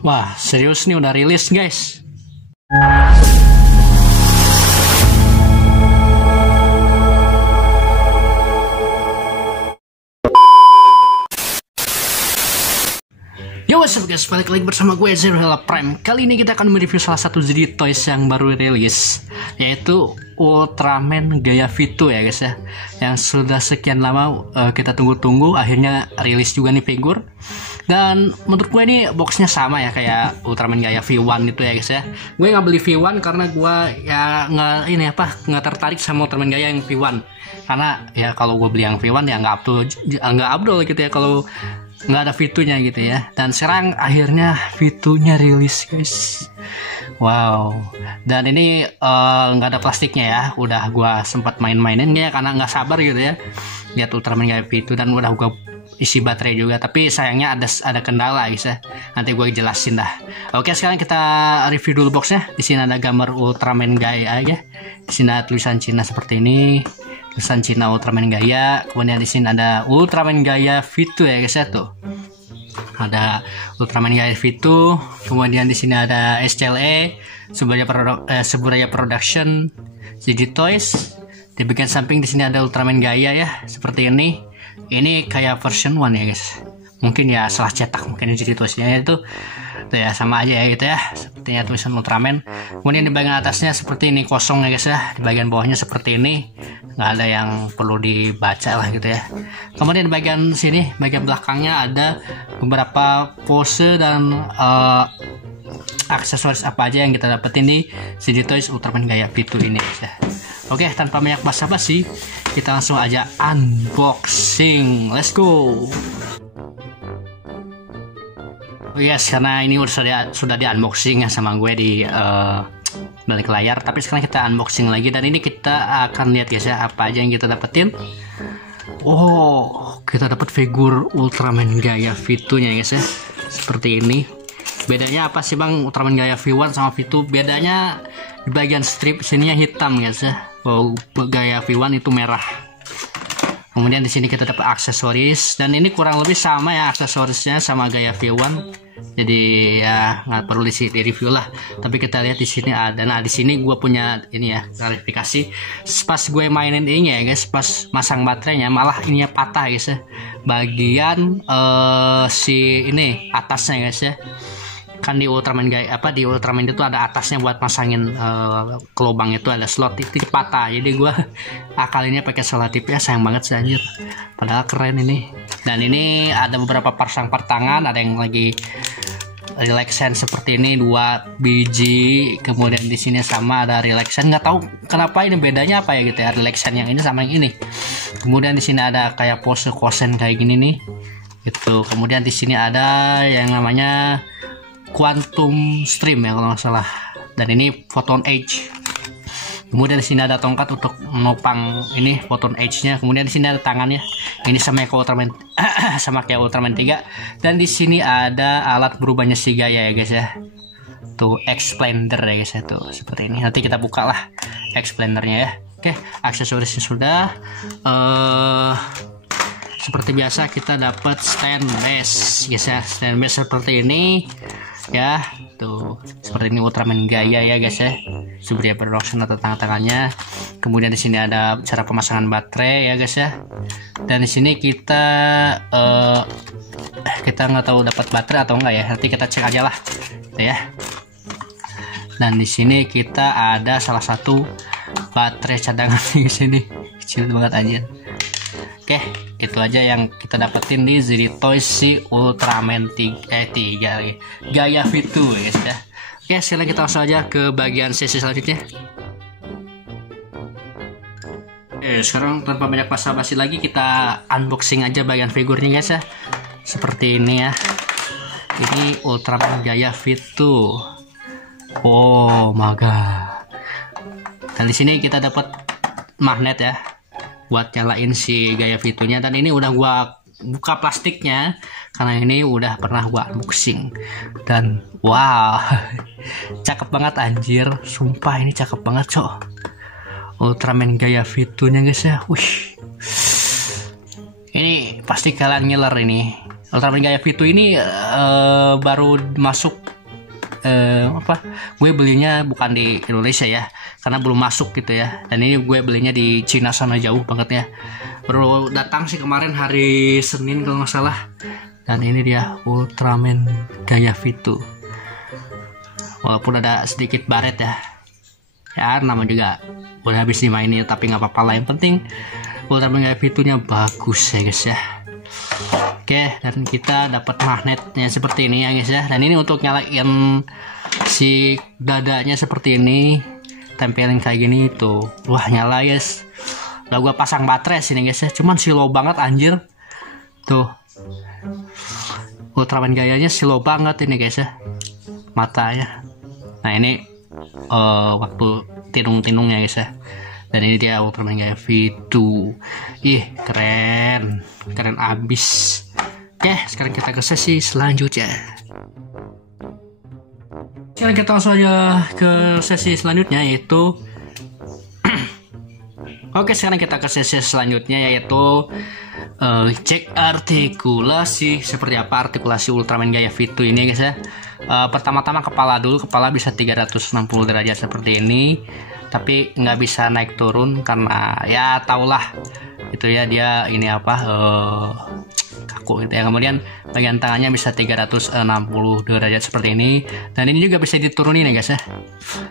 Wah, serius nih udah rilis guys. Yo, what's up guys, balik lagi bersama gue Zero Hela Prime. Kali ini kita akan mereview salah satu jadi toys yang baru rilis, yaitu Ultraman Gaia V2 ya guys ya. Yang sudah sekian lama kita tunggu-tunggu, akhirnya rilis juga nih figur. Dan menurut gue ini boxnya sama ya kayak Ultraman Gaia V1 itu ya guys ya. Gue nggak beli V1 karena gue ya nggak tertarik sama Ultraman Gaia yang V1. Karena ya kalau gue beli yang V1 ya nggak abdol gitu ya kalau nggak ada V2-nya gitu ya. Dan sekarang akhirnya V2-nya rilis guys. Wow. Dan ini nggak ada plastiknya ya. Udah gua sempat main-mainin ya karena nggak sabar gitu ya lihat Ultraman Gaia V2, dan udah gua isi baterai juga. Tapi sayangnya ada kendala guys ya. Nanti gue jelasin dah. Oke, sekarang kita review dulu boxnya. Di sini ada gambar Ultraman Gaia ya. Di sini ada tulisan Cina seperti ini. Tulisan Cina Ultraman Gaia. Kemudian di sini ada Ultraman Gaia V2 ya guys ya, tuh. Ada Ultraman Gaia V2. Kemudian di sini ada SCLE, Suburaya Production, ZD Toys. Di bagian samping di sini ada Ultraman Gaia ya, seperti ini. Ini kayak version 1 ya guys. Mungkin ya salah cetak, mungkin ZD Toys-nya itu ya sama aja ya gitu ya, sepertinya tulisan Ultraman. Kemudian di bagian atasnya seperti ini kosong ya guys ya. Di bagian bawahnya seperti ini, nggak ada yang perlu dibaca lah gitu ya. Kemudian di bagian sini, bagian belakangnya ada beberapa pose dan aksesoris apa aja yang kita dapetin di ZD Toys Ultraman Gaia V2 ini guys ya. Oke, tanpa banyak basa-basi, kita langsung aja unboxing. Let's go. Yes, karena ini sudah di unboxing ya sama gue di balik layar. Tapi sekarang kita unboxing lagi, dan ini kita akan lihat guys ya apa aja yang kita dapetin. Oh, kita dapat figur Ultraman Gaia V2-nya guys ya. Seperti ini. Bedanya apa sih bang Ultraman Gaia V1 sama V2? Bedanya di bagian strip sininya hitam guys ya. Oh, Gaia V1 itu merah. Kemudian di sini kita dapat aksesoris, dan ini kurang lebih sama ya aksesorisnya sama Gaia V1. Jadi ya nggak perlu di review lah. Tapi kita lihat di sini ada. Nah, di sini gue punya ini ya klarifikasi. Pas gue mainin ini ya guys, pas masang baterainya malah ininya patah guys ya. Bagian si ini atasnya guys ya. Kan di Ultraman Gaia di Ultraman itu ada atasnya buat pasangin ke lubang itu ada slot itu patah. Jadi gue akalinnya pakai selotip ya, sayang banget sih anjir. Padahal keren ini. Dan ini ada beberapa pasang pertangan, ada yang lagi relaxan seperti ini 2 biji. Kemudian di sini sama ada relaxan, nggak tahu kenapa ini bedanya apa ya gitu ya, relaxan yang ini sama yang ini. Kemudian di sini ada kayak pose kosen kayak gini nih. Gitu. Kemudian di sini ada yang namanya Quantum Stream ya kalau nggak salah, dan ini Photon Edge. Kemudian di sini ada tongkat untuk menopang ini Photon Edge-nya. Kemudian di sini ada tangannya, ini sama kayak Ultraman sama kayak Ultraman 3. Dan di sini ada alat berubahnya si Gaia ya guys ya, tuh Expander ya guys ya, tuh seperti ini. Nanti kita buka lah Expandernya ya. Oke, aksesorisnya sudah. Seperti biasa kita dapat stainless guys ya, stainless seperti ini ya, tuh seperti ini Ultraman Gaia ya guys ya, Suburaya Production atau tangannya. Kemudian di sini ada cara pemasangan baterai ya guys ya. Dan di sini kita nggak tahu dapat baterai atau enggak ya, nanti kita cek aja lah gitu ya. Dan di sini kita ada salah satu baterai cadangan di sini, kecil banget aja. Oke, itu aja yang kita dapetin di ZD Toys si Ultraman 3 lagi Gaia V2 guys ya. Oke, sekarang kita langsung aja ke bagian sesi selanjutnya. Oke, sekarang tanpa banyak basa-basi lagi kita unboxing aja bagian figurnya guys ya. Seperti ini ya. Ini Ultraman Gaia V2. Oh my god. Dan di sini kita dapat magnet ya buat nyalain si Gaia V2-nya. Dan ini udah gua buka plastiknya karena ini udah pernah gua unboxing. Dan wow, cakep banget anjir, sumpah ini cakep banget cok. Ultraman Gaia V2-nya guys ya. Wih, ini pasti kalian ngiler ini. Ultraman Gaia V2 ini baru masuk apa, gue belinya bukan di Indonesia ya, karena belum masuk gitu ya. Dan ini gue belinya di Cina sana, jauh banget ya. Baru datang sih kemarin hari Senin kalau nggak salah. Dan ini dia Ultraman Gaia V2. Walaupun ada sedikit baret ya nama juga udah habis dimainin, tapi nggak apa-apa lah. Yang penting Ultraman Gaia V2 nya bagus ya guys ya. Oke, dan kita dapat magnetnya seperti ini ya guys ya. Dan ini untuk nyalain si dadanya seperti ini, tempelin kayak gini tuh. Wah, nyala guys. Udah gua pasang baterai sini guys ya. Cuman slow banget anjir. Tuh. Ultraman Gaia-nya slow banget ini guys ya. Matanya. Nah, ini waktu tinung-tinungnya guys ya. Dan ini dia Ultraman Gaia V2. Ih, keren. Keren abis. Oke, sekarang kita ke sesi selanjutnya. Sekarang kita langsung aja ke sesi selanjutnya, yaitu Oke, sekarang kita ke sesi selanjutnya, yaitu cek artikulasi. Seperti apa artikulasi Ultraman Gaia V2 ini guys ya. Pertama-tama kepala dulu. Kepala bisa 360 derajat seperti ini, tapi nggak bisa naik turun karena ya taulah itu ya, dia ini apa, kaku gitu ya. Kemudian bagian tangannya bisa 360 derajat seperti ini, dan ini juga bisa diturunin ya guys ya.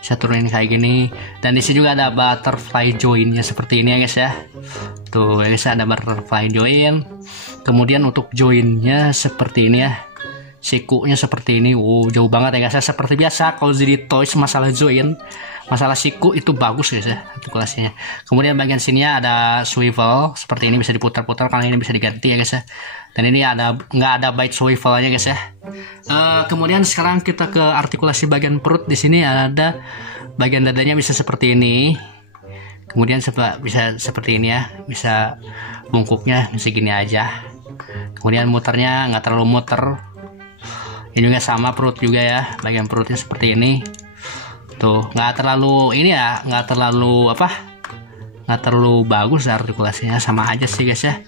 Bisa turunin kayak gini. Dan di sini juga ada butterfly joinnya seperti ini ya guys ya. Tuh ya guys, ada butterfly join. Kemudian untuk joinnya seperti ini ya, sikunya seperti ini. Jauh banget ya guys ya. Seperti biasa kalau jadi toys masalah join, masalah siku itu bagus guys ya artikulasinya. Kemudian bagian sininya ada swivel seperti ini, bisa diputar-putar karena ini bisa diganti ya guys ya. Dan ini nggak ada bite swivel aja guys ya. Kemudian sekarang kita ke artikulasi bagian perut. Di sini ada bagian dadanya bisa seperti ini. Kemudian bisa seperti ini ya, bisa bungkuknya segini aja. Kemudian muternya nggak terlalu muter. Ini juga sama perut juga ya, bagian perutnya seperti ini. Tuh, nggak terlalu ini ya, nggak terlalu bagus artikulasinya, sama aja sih guys ya.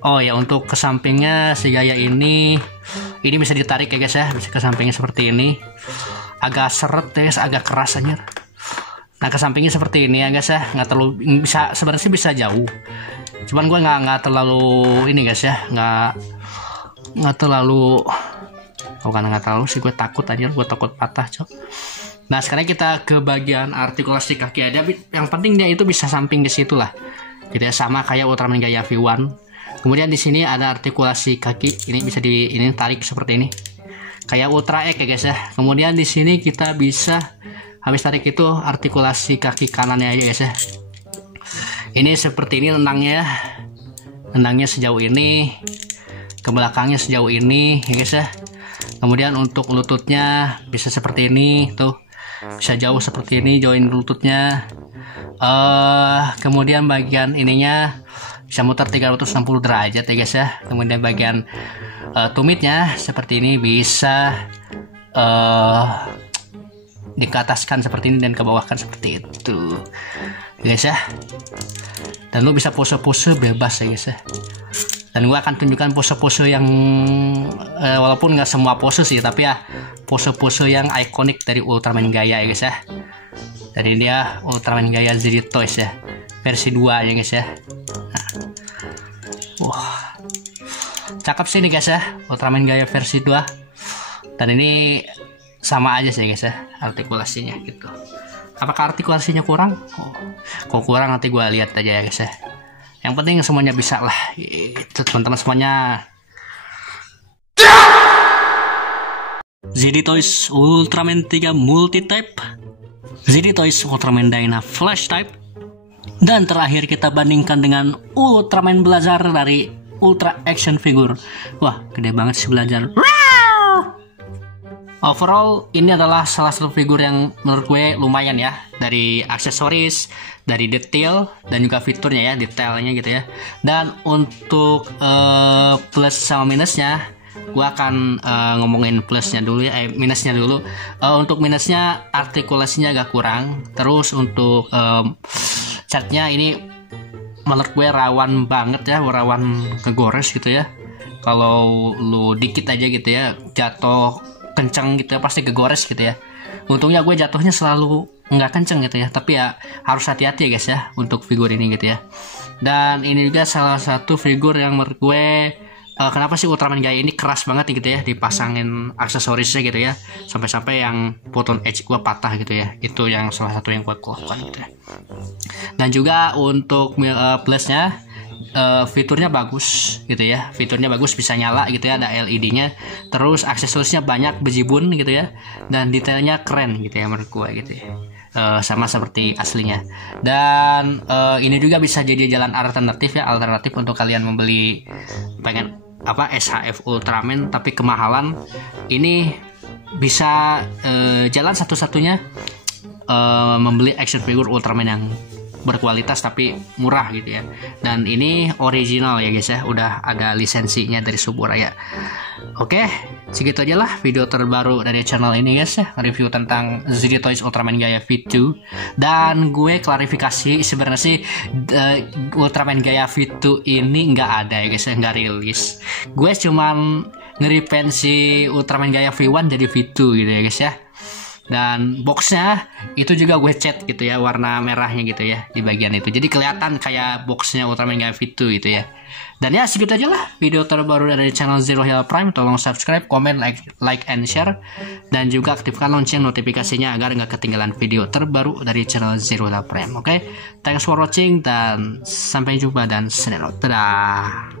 Oh ya, untuk ke sampingnya si Gaia ini bisa ditarik ya guys ya, bisa ke sampingnya seperti ini. Agak seret ya guys, agak keras aja. Nah, ke sampingnya seperti ini ya guys ya, nggak terlalu bisa, sebenarnya sih bisa jauh. Cuman gue nggak terlalu ini guys ya, nggak terlalu. Karena nggak tahu sih, gue takut aja, gue takut patah cok. Nah, sekarang kita ke bagian artikulasi kaki aja. Yang penting dia itu bisa samping ke situ lah. Gitu ya, sama kayak Ultraman Gaia V1. Kemudian di sini ada artikulasi kaki, ini bisa ini tarik seperti ini. Kayak Ultra X ya guys ya. Kemudian di sini kita bisa habis tarik itu artikulasi kaki kanannya aja guys ya. Ini seperti ini tendangnya. Tendangnya sejauh ini. Ke belakangnya sejauh ini ya guys ya. Kemudian untuk lututnya bisa seperti ini tuh, bisa jauh seperti ini join lututnya. Kemudian bagian ininya bisa muter 360 derajat ya guys ya. Kemudian bagian tumitnya seperti ini, bisa dikeataskan seperti ini dan ke bawahkan seperti itu guys ya. Dan lu bisa pose-pose bebas ya guys ya. Dan gue akan tunjukkan pose-pose yang walaupun nggak semua pose sih, tapi ya pose-pose yang ikonik dari Ultraman Gaia ya guys ya. Dari dia Ultraman Gaia Z Toys ya, versi 2 ya guys ya. Nah. Wah, cakep sih nih guys ya, Ultraman Gaia versi 2. Dan ini sama aja sih guys ya artikulasinya gitu. Apakah artikulasinya kurang? Kok kurang nanti gue lihat aja ya guys ya. Yang penting semuanya bisa lah, itu teman-teman semuanya. ZD Toys Ultraman 3 Multi-Type, ZD Toys Ultraman Dyna Flash Type, dan terakhir kita bandingkan dengan Ultraman Blazar dari Ultra Action Figure. Wah, gede banget sih Blazar. Overall ini adalah salah satu figur yang menurut gue lumayan ya, dari aksesoris, dari detail, dan juga fiturnya ya, detailnya gitu ya. Dan untuk plus sama minusnya, gue akan ngomongin plusnya dulu ya, minusnya dulu. Untuk minusnya artikulasinya agak kurang. Terus untuk catnya ini menurut gue rawan banget ya, rawan kegores gitu ya. Kalau lu dikit aja gitu ya, jatuh kenceng gitu ya, pasti kegores gitu ya. Untungnya gue jatuhnya selalu nggak kenceng gitu ya, tapi ya harus hati-hati ya guys ya untuk figur ini gitu ya. Dan ini juga salah satu figur yang menurut gue kenapa sih Ultraman Gaia ini keras banget gitu ya dipasangin aksesorisnya gitu ya, sampai-sampai yang Photon Edge gue patah gitu ya. Itu yang salah satu yang gue lakukan gitu ya. Dan juga untuk plusnya, fiturnya bagus gitu ya, fiturnya bagus, bisa nyala gitu ya, ada LED-nya, terus aksesorisnya banyak bejibun gitu ya, dan detailnya keren gitu ya menurut gue gitu ya. Sama seperti aslinya. Dan ini juga bisa jadi jalan alternatif ya, alternatif untuk kalian membeli pengen SHF Ultraman tapi kemahalan. Ini bisa jalan satu-satunya membeli action figure Ultraman yang berkualitas tapi murah gitu ya. Dan ini original ya guys ya, udah ada lisensinya dari Suburaya. Oke, segitu aja lah video terbaru dari channel ini guys ya, review tentang ZD Toys Ultraman Gaia V2. Dan gue klarifikasi, sebenarnya sih Ultraman Gaia V2 ini nggak ada ya guys ya, nggak rilis. Gue cuman nge-repaint si Ultraman Gaia V1 jadi V2 gitu ya guys ya. Dan boxnya itu juga gue cat gitu ya, warna merahnya gitu ya di bagian itu, jadi kelihatan kayak boxnya Ultraman Gaia V2 gitu ya. Dan ya segitu aja lah video terbaru dari channel Zero Hell Prime. Tolong subscribe, comment, like and share, dan juga aktifkan lonceng notifikasinya agar nggak ketinggalan video terbaru dari channel Zero Hell Prime. Oke, thanks for watching dan sampai jumpa dan senelot. Dadah.